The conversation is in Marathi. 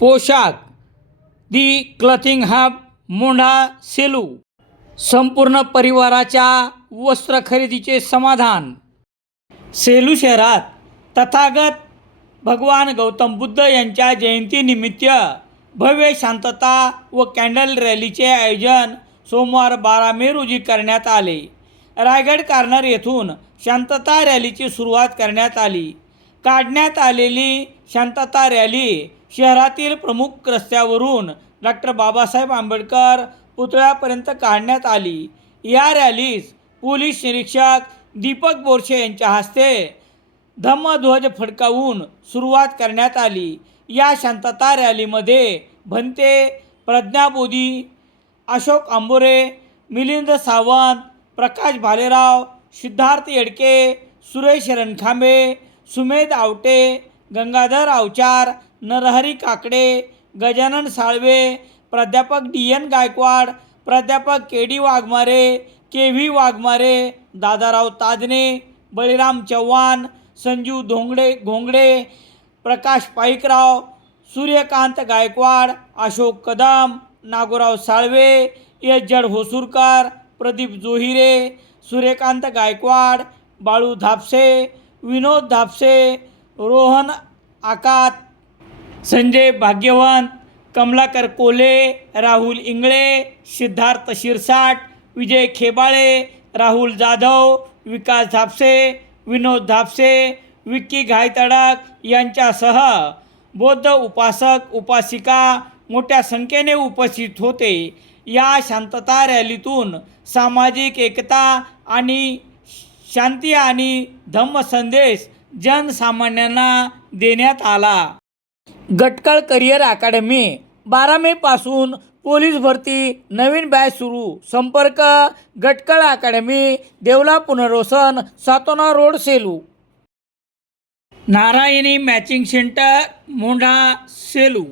पोशाख. The clothing hub Mondha Selu. संपूर्ण परिवाराच्या वस्त्र खरेदीचे समाधान. सेलू शहरात तथागत भगवान गौतम बुद्ध यांच्या जयंतीनिमित्त भव्य शांतता व कॅन्डल रॅलीचे आयोजन सोमवार बारा मे रोजी करण्यात आले. रायगड कार्नर येथून शांतता रॅलीची सुरुवात करण्यात आली. काढण्यात आलेली शांतता रॅली शहरातील प्रमुख रस्त्यावरून डॉक्टर बाबासाहेब आंबेडकर पुतळ्यापर्यंत काढण्यात आली. या रॅलीस पोलीस निरीक्षक दीपक बोरशे यांच्या हस्ते धम्मध्वज फडकावून सुरुवात करण्यात आली. या शांतता रॅलीमध्ये भंते प्रज्ञाबोधी अशोक आंबोरे मिलिंद सावंत प्रकाश भालेराव सिद्धार्थ येडके सुरेश रणखांबे सुमेध आवटे गंगाधर आवचार नरहरी काकडे गजानन साळवे प्राध्यापक डी एन गायकवाड प्राध्यापक K D Waghmare K V Waghmare Dadarao Tajne Baliram Chavan Sanjeev Dhongade Ghongade Prakash Paikrao Suryakant Gaikwad Ashok Kadam Nagorao Salve S Jad Hosurkar Pradeep जोहिरे Suryakant Gaikwad Balu Dhapse विनोद धापसे रोहन आकात संजय भाग्यवंत कमलाकर कोले राहुल इंगळे सिद्धार्थ शिरसाट विजय खेबाळे राहुल जाधव विकास धापसे विनोद धापसे विक्की घायतडक यांच्यासह बौद्ध उपासक उपासिका मोठ्या संख्येने उपस्थित होते. या शांतता रॅलीतून सामाजिक एकता आणि शांती आणि धम्म संदेश जनसामान्यांना देण्यात आला. Gatkal career academy. बारा मेपासून पोलीस भरती. नवीन बॅच सुरू. संपर्क. गटकळ अकॅडमी देवला पुनर्वसन Satona road Selu. Narayani matching centre Mondha Selu.